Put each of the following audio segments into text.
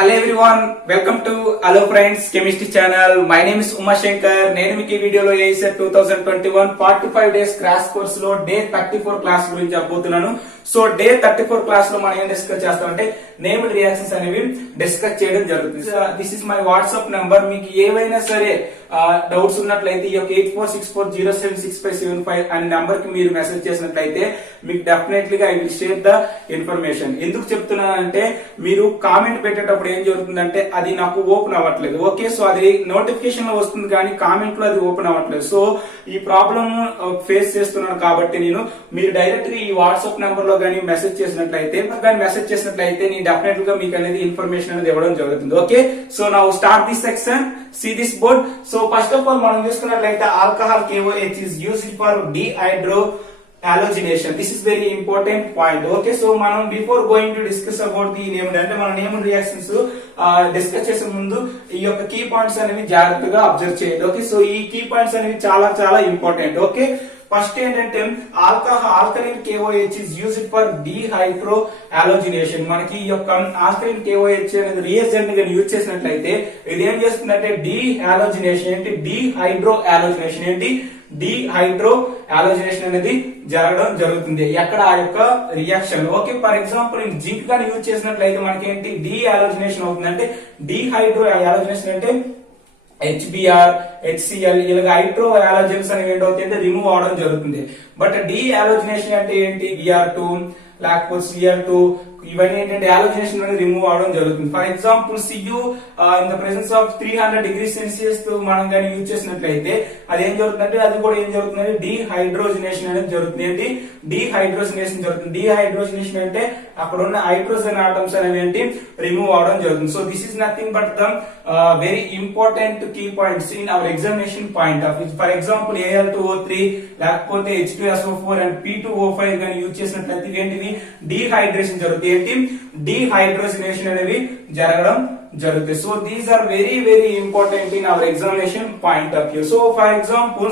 Hello everyone, welcome to hello friends chemistry channel. My name is Umashankar. నేను మీకు ఈ వీడియోలో ఏసెట్ 2021 45 డేస్ క్రాష్ కోర్స్ లో డే 34 క్లాస్ గురించి చెప్పబోతున్నాను. సో డే 34 క్లాస్ లో మనం ఏం డిస్కస్ చేస్తామంటే నేమ్డ్ రియాక్షన్స్ అనేవి డిస్కస్ చేయడం జరుగుతుంది. This is my WhatsApp number. మీకు ఏవైనా సరే డౌట్స్ ఉన్నట్లయితే ఈ యొక్క 8464076575 అనే నంబర్ కి మీరు మెసేజ్ చేసినట్లయితే మీకు డెఫినెట్లీ గా I will share the information. ఎందుకు చెప్తున్నానంటే మీరు కామెంట్ పెట్టేటప్పుడు ఏం జరుగుతుందంటే అది నాకు ఓపెన్ అవ్వట్లేదు. ఓకే, సో అది నోటిఫికేషన్ లో వస్తుంది కానీ కామెంట్ లో అది ఓపెన్ అవ్వట్లేదు. సో ఈ ప్రాబ్లమ్ ఫేస్ చేస్తున్నాను కాబట్టి నేను మీరు డైరెక్ట్ గా ఈ వాట్సాప్ నంబర్ లో కానీ మెసేజ్ చేసినట్లయితే నేను డెఫినెట్ గా మీకు అనేది ఇన్ఫర్మేషన్ అనేది ఇవ్వడం జరుగుతుంది. Okay, so now start this section. See this board. So first of all మనం చూసుకున్నట్లయితే alcohol KOH is used for dehydrogenation. This is very important point. Okay, so మనం before going to discuss about the name అంటే మన name reactions discuss చేసే ముందు ఈ యొక్క key points అనేవి జాగ్రత్తగా అబ్జర్వ్ చేయండి. ఓకే, సో ఈ కీ పాయింట్స్ అనేవి చాలా చాలా ఇంపార్టెంట్. ఓకే, ఫస్ట్ ఏంటంటే alkaline KOH is used for dehydrogenation. మనకి ఈ యొక్క ఆల్కలైన్ KOH అనేది రియేజెంట్ గా యూజ్ చేసినట్లయితే ఇది ఏం చేస్తుందంటే డీహాలోజినేషన్ ఏంటి డీహైడ్రోయాలోజినేషన్ ఏంటి డీహైడ్రోయాలోజినేషన్ అనేది జరగడం జరుగుతుంది ఎక్కడ ఆ యొక్క reaction. Okay, for example zinc గాని యూజ్ చేసినట్లయితే మనకి ఏంటి డీహాలోజినేషన్ అవుతుంది. అంటే డీహైడ్రోయాలోజినేషన్ అంటే HBr HCl ఇలాగ హైడ్రో హాలోజన్స్ అనేవి ఏంటవుతాయంటే రిమూవ్ అవడం జరుగుతుంది. బట్ డీహాలోజినేషన్ అంటే ఏంటి Br2 లేకపోతే Cl2 ఇవన్నీ ఏంటంటే హాలోజినేషన్ అనేది రిమూవ్ అవడం జరుగుతుంది. For example Cu in the presence of 300 degrees Celsius మనం కానీ యూజ్ చేసినట్లయితే అది ఏం జరుగుతుందంటే అది కూడా ఏం జరుగుతుందంటే డీహైడ్రోజనేషన్ అనేది జరుగుతుంది. ఏంటి డీహైడ్రోజనేషన్ జరుగుతుంది. డీహైడ్రోజనేషన్ అంటే అక్కడ ఉన్న హైడ్రోజన్ ఆటమ్స్ అనేవి ఏంటి రిమూవ్ అవడం జరుగుతుంది. So this is nothing but the very important key points in our examination point of view. For example Al2O3 లేకపోతే H2SO4 అండ్ P2O5 కానీ యూజ్ చేసినట్లయితే ఏంటివి డీహైడ్రేషన్ జరుగుతుంది. ఏంటి డీహైడ్రోజనేషన్ అనేవి జరగడం జరుగుతాయి. So these are very very important in our examination point of view. So for example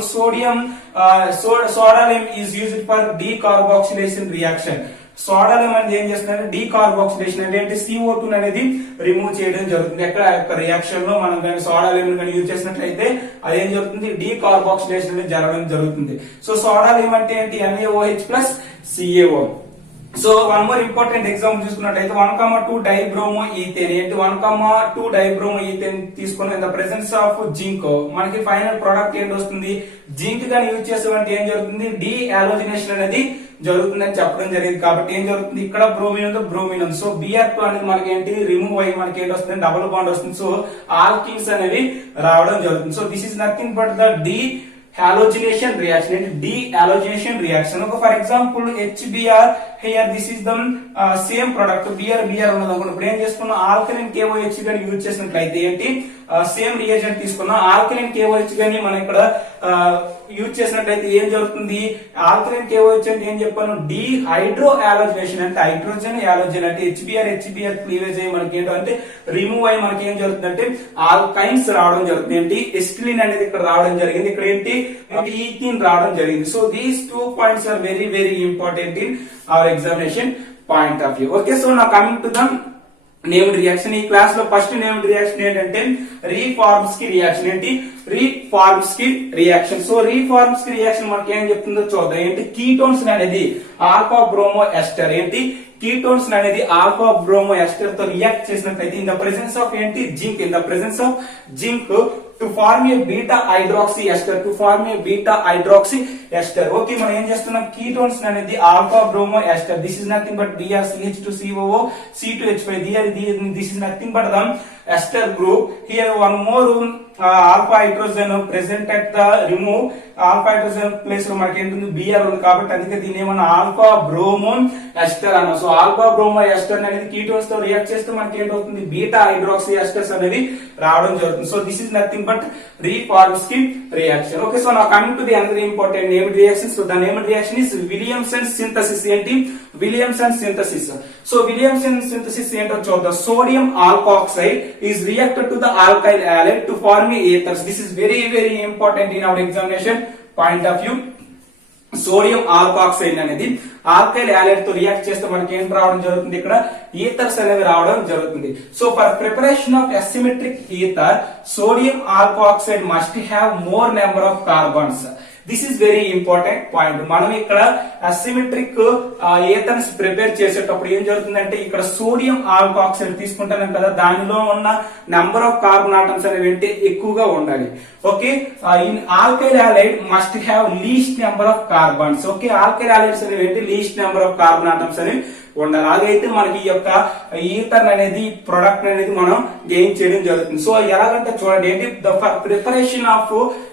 soda lime is used for decarboxylation reaction. Soda lime అనేది ఏం చేస్తుందంటే డీకార్బాక్సిలేషన్ అంటే ఏంటి CO2 అనేది రిమూవ్ చేయడం జరుగుతుంది. ఎక్కడ యొక్క రియాక్షన్ లో మనం కానీ సోడాలిమ్ కానీ యూజ్ చేసినట్లయితే అది ఏం జరుగుతుంది డీకార్బాక్సిలేషన్ అనేది జరగడం జరుగుతుంది. సో సోడాలిమ్ అంటే ఏంటి NaOH plus CaO. So one more important example చూసుకున్నట్లయితే 1,2 డైబ్రోమో ఈథేన్ ఏంటి 1,2 డైబ్రోమో ఈథేన్ తీసుకుని in the presence of zinc మనకి ఫైనల్ ప్రొడక్ట్ ఏంటి వస్తుంది జింక్ గాని యూజ్ చేసేవంటే ఏం జరుగుతుంది డీహాలోజినేషన్ అనేది జరుగుతుందని చెప్పడం జరిగింది. కాబట్టి ఏం జరుగుతుంది ఇక్కడ బ్రోమిన్ ఉంది బ్రోమిన్ ఉంది. సో Br2 అనేది మనకి ఏంటి రిమూవ్ అయ్యి మనకి ఏంటి వస్తుంది డబుల్ బాండ్ వస్తుంది. సో ఆల్కిన్స్ అనేవి రావడం జరుగుతుంది. So this is nothing but the halogenation reaction and dehalogenation reaction. For example HBr here this is the same product Br ఉన్నది అనుకోండి. ఇప్పుడు ఏం చేసుకున్నాం ఆల్కలైన్ KOH గాని యూజ్ చేసినట్లయితే ఏంటి సేమ్ రియేజెంట్ తీసుకున్నాం ఆల్కలైన్ KOH గాని మనం ఇక్కడ యూజ్ చేసినట్లయితే ఏం జరుగుతుంది ఆల్కలైన్ KOH అంటే ఏం చెప్పాను డీహైడ్రోయాలోజినేషన్ అంటే హైడ్రోజన్ హాలోజన్ అంటే HBr క్లీవేజ్ అయ్యి మనకి ఏంటంటే రిమూవ్ అయ్యి మనకి ఏం జరుగుతుందంటే ఆల్కైన్స్ రావడం జరుగుతుంది. ఏంటి ఎస్టిలిన్ అనేది ఇక్కడ రావడం జరిగింది. ఇక్కడ ఏంటి ఈథీన్ రావడం జరిగింది. So these 2 points are very very important in our examination point of view. Okay, so now coming to the named reaction. ఈ క్లాస్ లో ఫస్ట్ నేమ్డ్ రియాక్షన్ ఏంటంటే రీఫార్మ్స్కీ రియాక్షన్. ఏంటి Reformatsky reaction. So Reformatsky reaction మనకి ఏం చెప్తుందో చూద్దాం. ఏంటి ketones అనేది ఆల్ఫా బ్రోమో ఎస్టర్ ఏంటి కీటోన్స్ అనేది ఆల్ఫా బ్రోమో ఎస్టర్ తో రియాక్ట్ చేసినట్లయితే ఇన్ ద ప్రెసెన్స్ ఆఫ్ ఏంటి zinc in the presence of zinc to form a beta hydroxy ester okay, మనం ఏం చేస్తున్నాం కీటోన్స్ అనేది alpha bromo ester. This is nothing but BrCH2COO C2H5. This is nothing but the ester group. Here one more alpha hydrogen present at the remove alpha hydrogen place లో మనకి ఏంటుంది Br ఉంది కాబట్టి అందుకే దీని ఏమన్నా ఆల్ఫా బ్రోమో ఎస్టర్ అన్న. So alpha bromo ester అనేది ketones తో రియాక్ట్ చేస్తే మనకి ఏంటవుతుంది బీటా హైడ్రాక్సీ ఎస్టర్స్ అనేది రావడం జరుగుతుంది. So this is nothing but Reformatsky reaction. Okay, so now coming to the another important named reaction. So the named reaction is Williamson synthesis. ఏంటి Williamson synthesis. సో Williamson synthesis ఏంటో చూద్దాం. Sodium alkoxide is reacted to the alkyl halide to form ethers. This is very very important in our examination point of view. Sodium alkoxide అనేది alkyl halide తో react చేస్తే మనకి ఏం రావడం జరుగుతుంది, ఇక్కడ ఈథర్స్ అనేది రావడం జరుగుతుంది. So for preparation of asymmetric ether sodium alkoxide must have more number of carbons. This is very important point. మనం ఇక్కడ అసిమెట్రిక్ ఈథర్స్ ప్రిపేర్ చేసేటప్పుడు ఏం జరుగుతుందంటే ఇక్కడ సోడియం ఆల్కాక్సైడ్ తీసుకుంటాం కదా, దానిలో ఉన్న నెంబర్ ఆఫ్ కార్బన్ ఆటమ్స్ అనేవి ఏంటి ఎక్కువగా ఉండాలి. Okay, in alkyl halide must have least number of carbons. Okay, alkyl halides అనేవి ఏంటి least number of carbon atoms అనేవి ఉండాలి. అదైతే మనకి ఈ యొక్క ఈథర్ అనేది ప్రొడక్ట్ అనేది మనం గెయిన్ చేయడం జరుగుతుంది. సో ఎలాగంటే చూడండి ఏంటి, ద ప్రిపరేషన్ ఆఫ్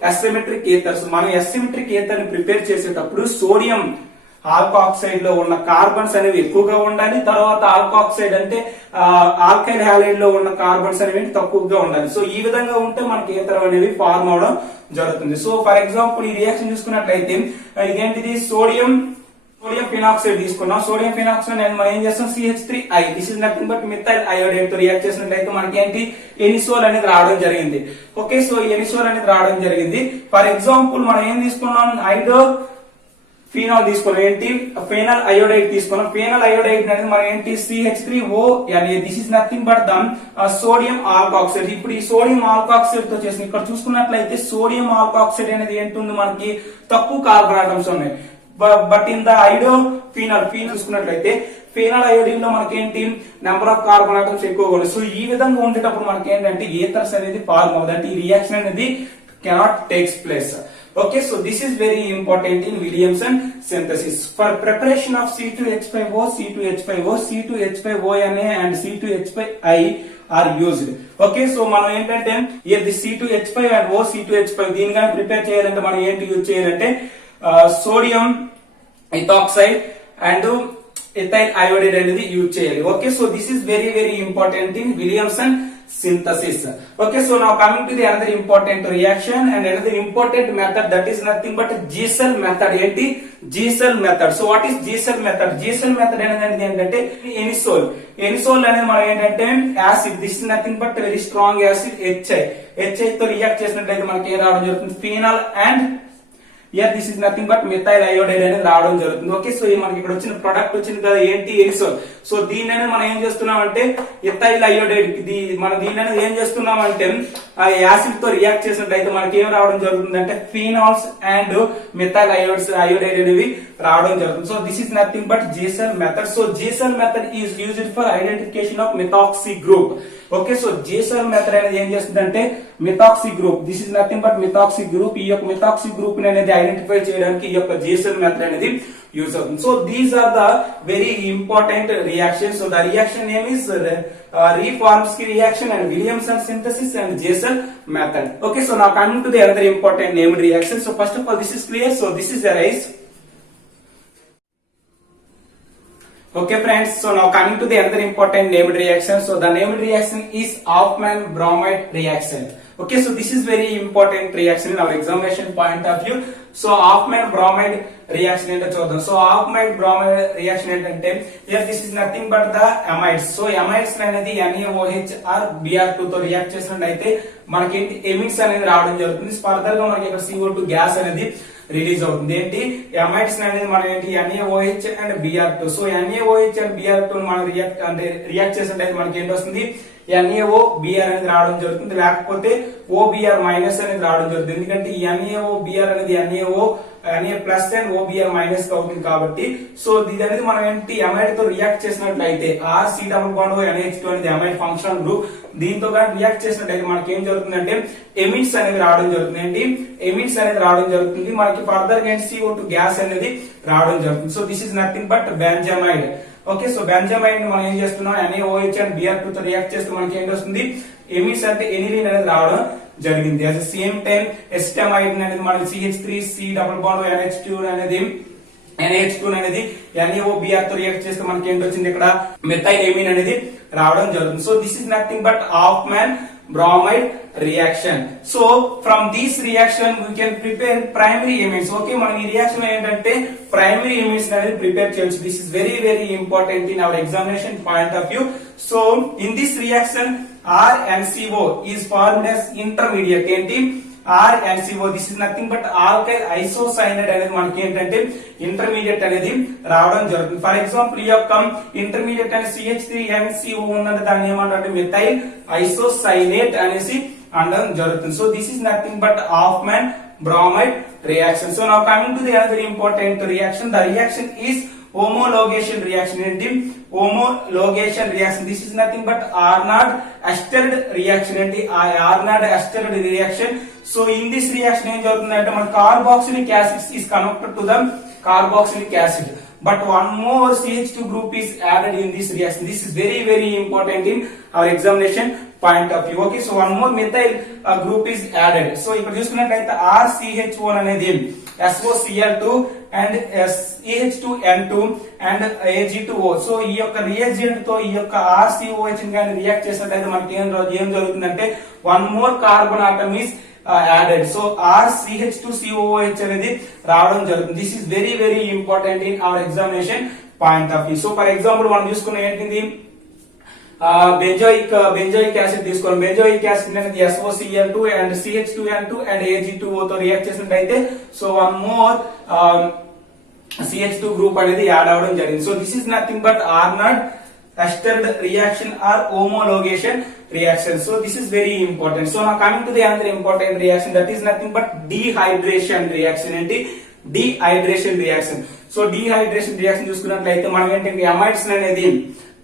అసిమెట్రిక్ ఈథర్స్, మనం అసిమెట్రిక్ ఈథర్ ని ప్రిపేర్ చేసేటప్పుడు సోడియం ఆల్కాక్సైడ్ లో ఉన్న కార్బన్స్ అనేవి ఎక్కువగా ఉండాలి. తర్వాత ఆల్కాక్సైడ్ అంటే ఆల్కైల్ హ్యాలైడ్ లో ఉన్న కార్బన్స్ అనేవి తక్కువగా ఉండాలి. సో ఈ విధంగా ఉంటే మనకి ఈథర్ అనేవి ఫార్మ్ అవడం జరుగుతుంది. సో ఫర్ ఎగ్జాంపుల్ ఈ రియాక్షన్ చూసుకున్నట్లయితే ఇదేంటిది సోడియం ఫినాక్సైడ్ తీసుకున్నాం. సోడియం ఫినాక్సైడ్ అనేది మనం ఏం చేస్తాం, CH3I. This is nothing but methyl iodide తో రియాక్ట్ చేసినట్లయితే మనకి ఏంటి ఎనిసోల్ అనేది రావడం జరిగింది. ఓకే, సో ఎనిసోల్ అనేది రావడం జరిగింది. ఫర్ ఎగ్జాంపుల్ మనం ఏం తీసుకున్నాం, ఫీనాల్ తీసుకున్నాం, ఏంటి ఫెనల్ అయోడైడ్ తీసుకున్నాం. ఫెనల్ అయోడైడ్ అనేది మనం ఏంటి CH3O. This is nothing but the sodium alkoxide. ఇప్పుడు ఈ సోడియం ఆల్కాక్సైడ్ తో చేసిన ఇక్కడ చూసుకున్నట్లయితే సోడియం ఆల్కాక్సైడ్ అనేది ఏంటుంది, మనకి తక్కువ కార్బన్ ఆటమ్స్ ఉన్నాయి. బట్ ఇన్ ద ఫీనల్ చూసుకున్నట్లయితే ఫీనల్ అయోడిన్ లో మనకి ఏంటి నెంబర్ ఆఫ్ కార్బన్ ఆటమ్స్ ఎక్కువగా ఉన్నాయి. సో ఈ విధంగా ఉండేటప్పుడు మనకి ఏంటంటే ఈథర్స్ అనేది ఫార్మ్ అవుతుంది, అంటే ఈ రియాక్షన్ అనేది cannot takes place. Okay, so this is very important in Williamson synthesis. For preparation of C2H5O, C2H5ONA and C2H5I are used. Okay, so మనం ఏంటంటే here the C2H5 and O C2H5 దీని కానీ prepare చేయాలంటే మనం ఏంటి use చేయాలంటే sodium ethoxide and ethyl iodide అనేది use చేయాలి. Okay, so this is very very important in Williamson synthesis. Okay, so now coming to the another important reaction and another important method, that is nothing but Giesel method. ఏంటి Giesel method. So what is Giesel method? Giesel method అనేది ఏంటంటే ఎనిసోల్ అనేది మనం ఏంటంటే acid, this is nothing but very strong acid HI తో react చేసినట్లయితే మనకి ఏం రావడం జరుగుతుంది, phenol and here this is nothing but methyl iodide అనేది రావడం జరుగుతుంది. ఓకే, సో మనకి ఇక్కడ వచ్చిన ప్రొడక్ట్ వచ్చింది కదా ఏంటి ఎనిసోల్. సో దీని అనేది మనం ఏం చేస్తున్నాం అంటే ethyl iodide మనం దీని అనేది ఏం చేస్తున్నాం అంటే యాసిడ్ తో రియాక్ట్ చేసినట్లయితే మనకి ఏం రావడం జరుగుతుంది అంటే ఫినాల్స్ అండ్ methyl iodide అనేవి రావడం జరుగుతుంది. So this is nothing but Giesel method. So Giesel method is used for identification of methoxy group. Okay, so Giesel method అనేది ఏం చేస్తుందంటే methoxy group, this is nothing but methoxy group, ఈ యొక్క methoxy group అనేది identify చేయడానికి ఈ యొక్క Giesel method అనేది యూజ్ అవుతుంది. So these are the very important reactions. So the reaction name is Reformsky reaction and Williamson synthesis and Giesel method. Okay, so now coming to the other important named reaction. So first of all, this is clear. So this is the rise. Okay friends, so now coming to the other important named reaction. So the named reaction is Hofmann bromide reaction. Okay, so this is very important reaction in our examination point of view. So Hofmann bromide reaction ఏంటో చూద్దాం. So Hofmann bromide reaction ఏంటంటే here this is nothing but the amides. So amides అనేది NaOH or Br2 తో react చేసినట్లయితే మనకి ఏంటి ఎమిడ్స్ అనేది రావడం జరుగుతుంది. ఫర్దర్ గా మనకి ఇక్కడ CO2 గ్యాస్ అనేది రిలీజ్ అవుతుంది. ఏంటి అమైడ్స్ అనేది మనం ఏంటి NaOH and Br2. So NaOH and Br2 మనం రియాక్ట్ చేసినట్లయితే మనకి ఏంటి వస్తుంది, NaOBr అనేది రావడం జరుగుతుంది, లేకపోతే OBr మైనస్ అనేది రావడం జరుగుతుంది. ఎందుకంటే ఈ NaOBr అనేది Na plus and OBr minus అవుతుంది కాబట్టి. సో ఇది అనేది మనం ఏంటి అమైడ్ తో రియాక్ట్ చేసినట్లయితే RC డబుల్ బాండ్ NH2 అనేది అమైడ్ ఫంక్షనల్ గ్రూప్, దీంతో కానీ రియాక్ట్ చేసినట్లయితే మనకి ఏం జరుగుతుందంటే ఎమిడ్స్ అనేది రావడం జరుగుతుంది. ఏంటి ఎమిడ్స్ అనేది రావడం జరుగుతుంది, మనకి ఫర్దర్ గా CO2 గ్యాస్ అనేది రావడం జరుగుతుంది. So this is nothing but బెంజమైడ్. Okay, so బెంజమైడ్ మనం ఏం చేస్తున్నాం NaOH అండ్ Br2 తో రియాక్ట్ చేస్తే మనకి ఏంటి వస్తుంది, ఎమిడ్స్ అంటే ఎనిలిన్ అనేది రావడం జరిగింది. అట్ ద సేమ్ టైం ఎస్టమైడ్ అనేది మనకి CH3C డబుల్ బాండ్ NH2 అనేది NaOBr తో రియాక్ట్ చేస్తే మనకి ఏంటి వచ్చింది, ఇక్కడ మెథైల్ ఎమిన్ అనేది రావడం జరుగుతుంది. So this is nothing but Hofmann bromide reaction. So from this reaction we can prepare primary amides. Okay, మనం ఈ రియాక్షన్ ఏంటంటే primary amides అనేది ప్రిపేర్ చేయొచ్చు. This is very very important in our examination point of view. So in this reaction RNCO is formed as intermediate. ఏంటి RnCO. This is nothing but alkyl isocyanide అనేది మనకి ఏంటంటే intermediate అనేది రావడం జరుగుతుంది. For example ఈ యొక్క ఇంటర్మీడియట్ అనే CH3NCO ఉన్నది దాన్ని ఏమంటారు మిథైల్ ఐసోసైనేట్ అనేసి అనడం జరుగుతుంది. So this is nothing but Hofmann bromide reaction. So now coming to the other important reaction, the reaction is homologation reaction. ఏంటి homologation reaction? This is nothing but Arnold Ashtered reaction. ఏంటి Arnold Ashtered reaction. So in this reaction ఏం జరుగుతుందంటే మన carboxylic acid is connected to the carboxylic acid, but one more CH2 group is added in this reaction. This is very important in our examination point of view. Okay, so one more methyl group is added. So ఇక్కడ చూసుకున్నట్లయితే RCH1 అనేది SOCl2 and CH2N2 and Ag2O. So ఈ యొక్క reagent తో ఈ యొక్క RCOH గాని react చేసినట్లయితే మనకి ఏం జరుగుతుందంటే one more carbon atom is added. So RCH2COOH అనేది రావడం జరుగుతుంది. This is very important in our examination point of view. So for example మనం చూసుకున్న ఏంటిది బెంజోయిక్ యాసిడ్ తీసుకోండి. బెంజోయిక్ యాసిడ్ అనేది SOCl2 and CH2N2 and Ag2O తో రియాక్ట్ చేసినట్లయితే so one more CH2 group అనేది యాడ్ అవడం జరిగింది. So this is nothing but Arnold Ashtered reaction or homologation reaction. So this is very important. So now coming to the another important reaction, that is nothing but dehydration reaction. ఏంటి dehydration reaction. So dehydration reaction చూసుకున్నట్లయితే మనం ఏంటంటే amides అనేది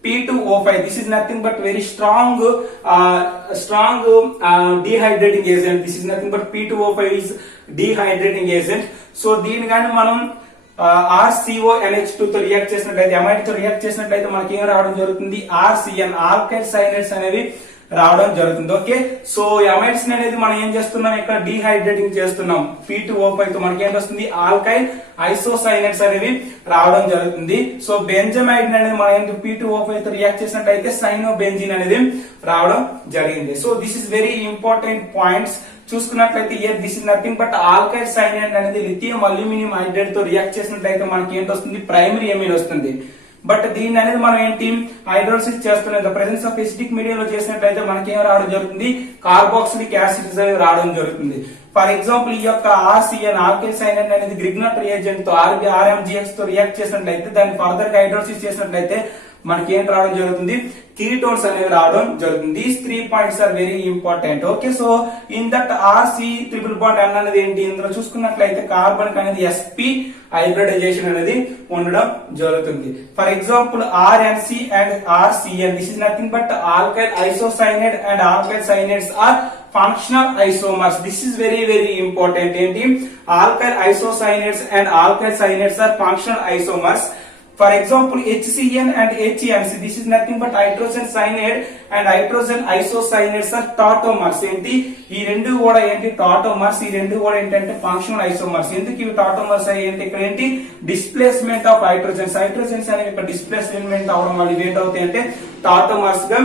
P2O5. This is nothing but very strong dehydrating agent. This is nothing but P2O5 is dehydrating agent. So దీని గాని మనం RCONH2 తో react చేసినట్లయితే అమైడ్ తో రియాక్ట్ చేసినట్లయితే మనకి ఏం రావడం జరుగుతుంది RCN ఆల్కైల్ సైనైడ్స్ అనేవి రావడం జరుగుతుంది. ఓకే, సో అమైడ్స్ అనేది మనం ఏం చేస్తున్నాం ఇక్కడ డీహైడ్రేటింగ్ చేస్తున్నాం. P2O5 తో మనకి ఏం వస్తుంది ఆల్కైల్ ఐసోసైనైడ్స్ అనేవి రావడం జరుగుతుంది. సో బెంజమైడ్ అనేది మనం ఏంటి P2O5 తో రియాక్ట్ చేసినట్లయితే సైనోబెంజిన్ అనేది రావడం జరిగింది. So this is very important points. చూసుకున్నట్లయితే this is nothing but alkyl cyanide అనేది లిథియం అల్యూమినియం హైడ్రేట్ తో రియాక్ట్ చేసినట్లయితే మనకి ఏంటి వస్తుంది ప్రైమరీ ఎమిన్ వస్తుంది. బట్ దీన్ని అనేది మనం ఏంటి హైడ్రోలిసిస్ చేస్తున్న ప్రెసెన్స్ ఆఫ్ ఎసిడిక్ మీడియంలో చేసినట్లయితే మనకి ఏం రావడం జరుగుతుంది కార్బాక్సిలిక్ యాసిడ్స్ అనేవి రావడం జరుగుతుంది. ఫర్ ఎగ్జాంపుల్ ఈ యొక్క RCN ఆల్కైల్ సైనైడ్ అనేది గ్రిగ్నాట్ రియేజెంట్ తో RMGX తో రియాక్ట్ చేసినట్లయితే దాన్ని ఫర్దర్ గా హైడ్రోలిసిస్ చేసినట్లయితే మనకి ఏం రావడం జరుగుతుంది కీటోన్స్ అనేవి రావడం జరుగుతుంది. These 3 points are very important. Okay, so in that RC triple bond N అనేది ఏంటి ఇందులో చూసుకున్నట్లయితే కార్బన్ అనేది sp హైబ్రిడైజేషన్ అనేది ఉండడం జరుగుతుంది. For example RNC and RCN. This is nothing but alkyl isocyanide and alkyl cyanides are functional isomers. This is very important. ఏంటి alkyl isocyanides and alkyl cyanides are functional isomers. For example, HCN and HNC. This is nothing but hydrogen cyanide and hydrogen isocyanate are tautomers. ఏంటి ఈ రెండు కూడా ఏంటి tautomers. ఈ రెండు కూడా ఏంటంటే ఫంక్షనల్ ఐసోమర్స్. ఎందుకు ఇవి tautomers ఏంటి ఇక్కడ ఏంటి డిస్ప్లేస్మెంట్ ఆఫ్ హైడ్రోజన్స్. హైడ్రోజన్స్ అనేవి ఇక్కడ డిస్ప్లేస్మెంట్ అవడం వల్ల ఇవి ఏంటవుతాయి అంటే tautomers గా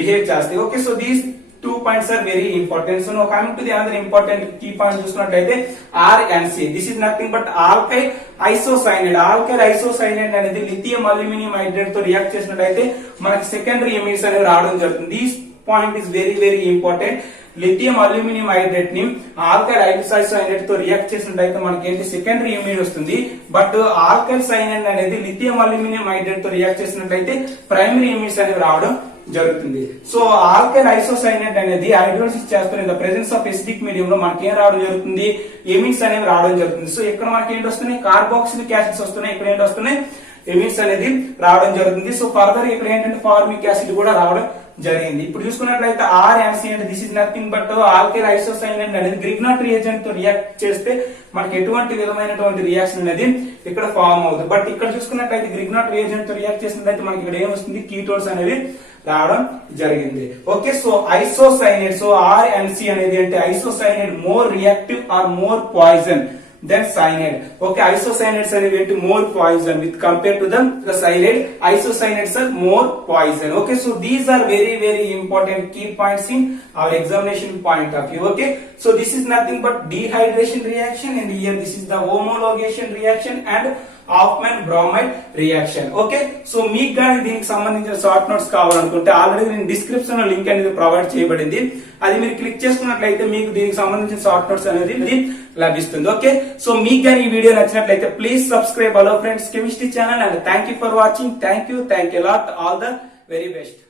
బిహేవ్ చేస్తాయి. Okay, so these 2 points are very important. So now coming to the another important key point చూసుకున్నట్లయితే RNC. This is nothing but alkyl isocyanide. Alkyl isocyanide అనేది లిథియం అల్యూమినియం హైడ్రేట్ తో react చేసినట్లయితే మనకి secondary emits అనేవి రావడం జరుగుతుంది. This point is very important. Lithium aluminium hydrate ని alkyl isocyanide తో రియాక్ట్ చేసినట్లయితే మనకి ఏంటి సెకండరీ ఎమిన్ వస్తుంది. బట్ ఆల్కైల్ సైనైడ్ అనేది లిథియం అల్యూమినియం హైడ్రేట్ తో రియాక్ట్ చేసినట్లయితే ప్రైమరీ ఎమిట్స్ అనేవి రావడం జరుగుతుంది. సో ఆల్కైల్ ఐసోసైనైడ్ అనేది హైడ్రోలిసిస్ చేస్తున్న the presence of acidic medium లో మనకి ఏం రావడం జరుగుతుంది ఎమిన్స్ అనేవి రావడం జరుగుతుంది. సో ఇక్కడ మనకి ఏంటి వస్తున్నాయి కార్బాక్సిలిక్ యాసిడ్స్ వస్తున్నాయి. ఇక్కడ ఏంటి వస్తున్నాయి ఎమిన్స్ అనేది రావడం జరుగుతుంది. సో ఫర్దర్ ఇక్కడ ఏంటంటే ఫార్మిక్ యాసిడ్ కూడా రావడం జరిగింది. ఇప్పుడు చూసుకున్నట్లయితే RNC అంటే this is nothing but alkyl isocyanide అనేది గ్రిగ్నాట్ రియేజెంట్ తో రియాక్ట్ చేస్తే మనకి ఎటువంటి విధమైనటువంటి రియాక్షన్ అనేది ఇక్కడ ఫార్మ్ అవుతుంది. బట్ ఇక్కడ చూసుకున్నట్లయితే గ్రిగ్నాట్ రియేజెంట్ తో రియాక్ట్ చేసినట్లయితే మనకి ఇక్కడ ఏం వస్తుంది కీటోన్స్ అనేవి రావడం జరిగింది. Okay, so isocyanide. So RNC అనేది అంటే isocyanide more reactive or more poison then cyanide. Okay, isocyanades are going to more poison with compared to the cyanide. Isocyanades are more poison. Okay, so these are very important key points in our examination point of view. Okay, so this is nothing but dehydration reaction, and here this is the homologation reaction and Hofmann bromide reaction. Okay, so మీకు కానీ దీనికి సంబంధించిన short notes కావాలనుకుంటే already నేను description లో link అనేది provide చేయబడింది. అది మీరు క్లిక్ చేసుకున్నట్లయితే మీకు దీనికి సంబంధించిన షార్ట్ నోట్స్ అనేది లభిస్తుంది. ఓకే, సో మీకు కానీ ఈ వీడియో నచ్చినట్లయితే please subscribe hello friends chemistry channel and thank you for watching. Thank you lot. All the very best.